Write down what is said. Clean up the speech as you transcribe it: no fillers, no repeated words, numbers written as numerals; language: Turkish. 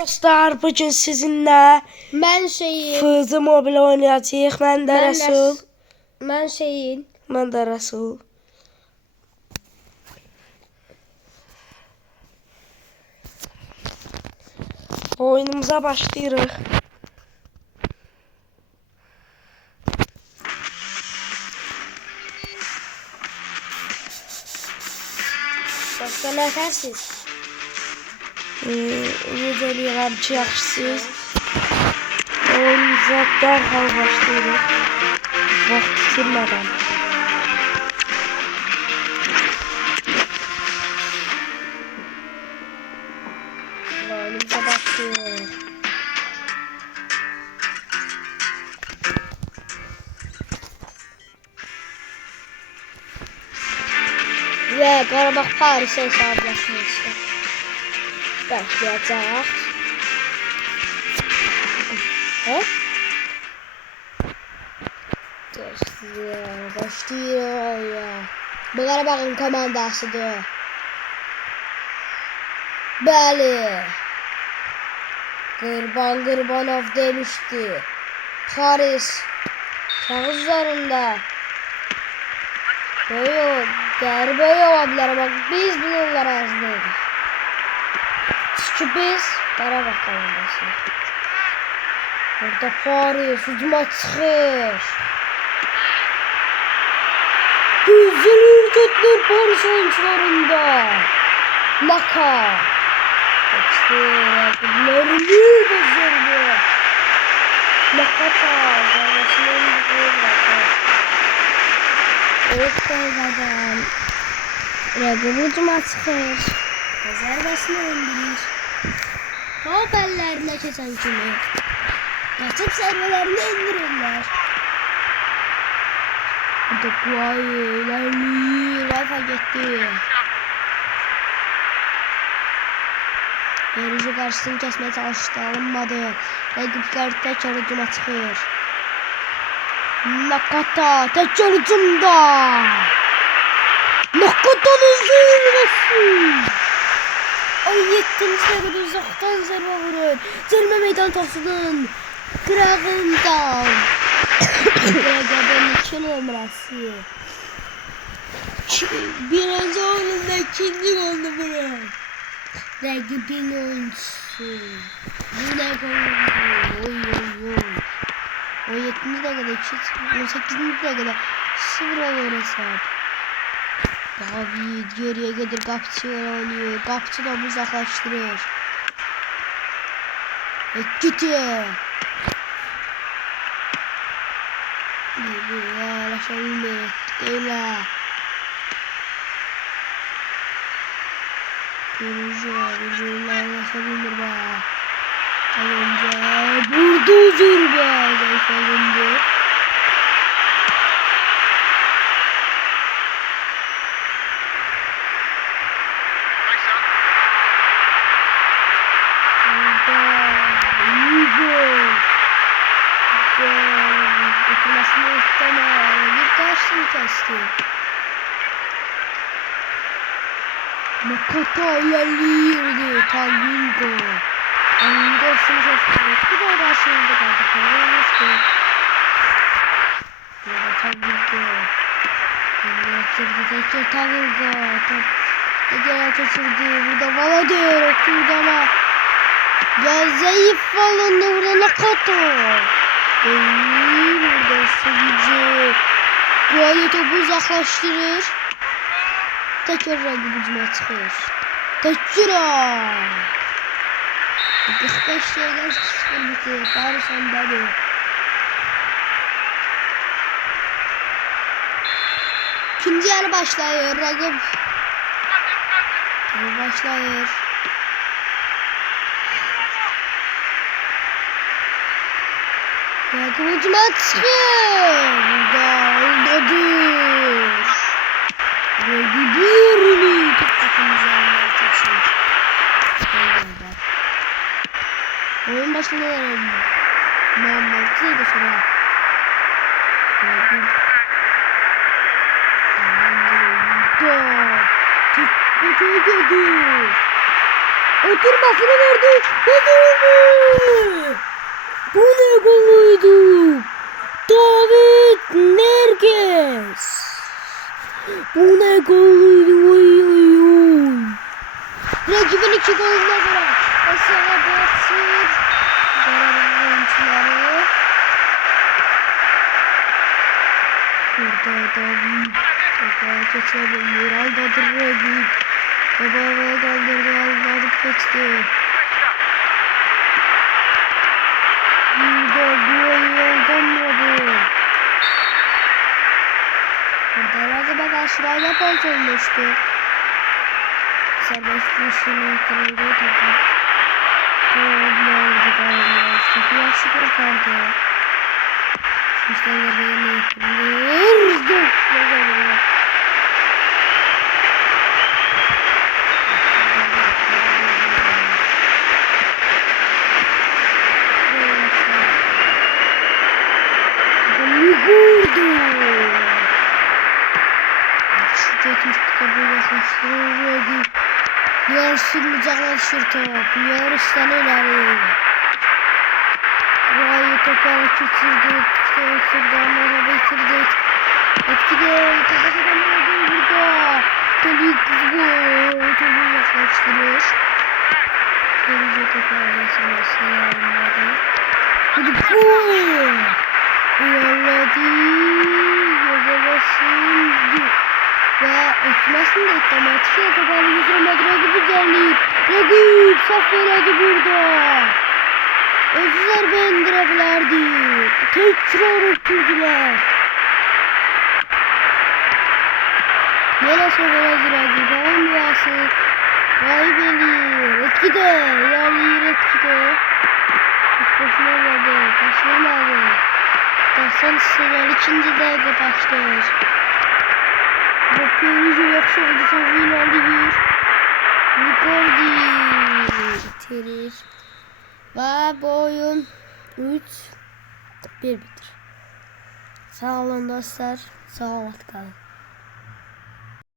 Dostlar, bugün sizinle ben şeyim. Fızı mobil oynayacağıq. Mən də Rəsul. Ben şeyim. Mən də Rəsul. Oyunumuza başlayırıq. Başka ne edersiniz? Ümid edirəm ki, yaxşısınız. Oyunumuza dərhal başlayırıq. Vaxt itirmədən. Oyunumuza başlıyor. Ve Qarabağ Paris'e hesablaşması başlayacaq. Başlıyor ya. Bu Qarabağın komandasıdır. Bəli. Qurbanov demişti. Paris kağızlarında böyle derbe olabilir ama biz bununla razı değiliz. Çünkü biz Qarabağ komandası. Burada Paris hücuma çıxır. Güzel hareketler Paris oyuncularında. Laka. Rakiplerini bozuldu. Lakata. Zarbasını indiriyor Laka. Ortadan. Rakip hücuma çıxır. Zarbasını indirir. Top ellerine keçen kimi. Kaçıp zərbələrini indirirlər. Burada Guayi ilerliyor. Alfa gitti. Verici karşısını kesmeye çalıştı. Alınmadı. Rakipler tekrar hücuma çıxır. Nakata tekrar hücumda. Nakata'nın zirvesi. 17. zirvede uzaktan zirve vurur. Zirve meydan tosunun kırağından. Rəqəbin 2 nömrəsi. Birinci oyununda ikinci golünü vurur. Rəqibin oyuncusu. Bu nə golüdür? Oy. 17. dəqiqədə 18. dəqiqədə 0 olur hesab. David geriye gelir, Qapçı oynuyor. Qapçı da uzaklaştırır. Gitti. Laşabilmir. Deylə. Vurucular laşabilmir bak. Önce vurdu zirve. Zayıflandı. Oturmasını istemez. Bir karşısını kesti. Nakata ilerliyordu. Tango. Angos'unu kesti. Bir daha karşısında kaldı. Kavramıştı. Burada Tango. Tekrar Tango. Tekrar kaçırdı. Burada Valadır. Oturdu ama. Ya zayıf alındı burada Nakata. Burada Sıvıcı Guayi topu uzaklaştırır. Tekrar rakip hücuma çıxır. Tekrar 45 şeyden 0 bitir. Paris öndedir. İkinci yarı başlıyor. Rakip başlıyor. Rakip hücuma çıxır. Burada oldadır. Rakibi yerini takım üzerinden geçiyor. Oyun başında verelim. Muhammed'e de sonra. Rakip. Burada. Tek yedir. Oturmasını verdi. Öldürme. Bu ne golüydü? David Nerges. Bu ne golüydü? Oy oy oy. Rakibin 2 golünden sonra Esra Basir. Garabın oyuncuları. Burada David. Topa geçebilir. Aldadır rakip. Topa ve kaldırdı. Aldadıp geçti. Burada Guayol donmadı. Burada herhalde bak aşırıyla kontrolmüştü. Serbest vuruşunu kırıldı topu. Kovlardı galiba. Topu yaxşı kurtardı. Müşterileri ne yapılır? Ne geliyor? Topu yaklaştırır. Yarışın uzaklaşır top. Yarıştan ileri. Burayı topu geçirdi. Geçirdi ama da bitirdi. Etkide. Topa kazanmadı burada. Delik gol. Topu yaklaştırır. Gelince topu geçirmesi yaramadı. Hadi gol. İlerledi. Gözlemesin. Ve ötmesin de otomatik toparlı geçiremedi. Rakip güzellik. Rakip saf veredi burada. Özler beğendirebilirdi. Tekrar öttürdüler. Yine severedi rakip. Oyun duası. Kaybelir. Etkide. İlerleyir etkide. Hiç boşuna geldi. Kaçırmadı. 90 sıralar ikinci dakika başlar. Bakıyoruz yoksa oldu çok ilerliyor. Ricardi bitirir. Ve bu oyun 3-1 bitir. Sağ olun dostlar. Sağ olun.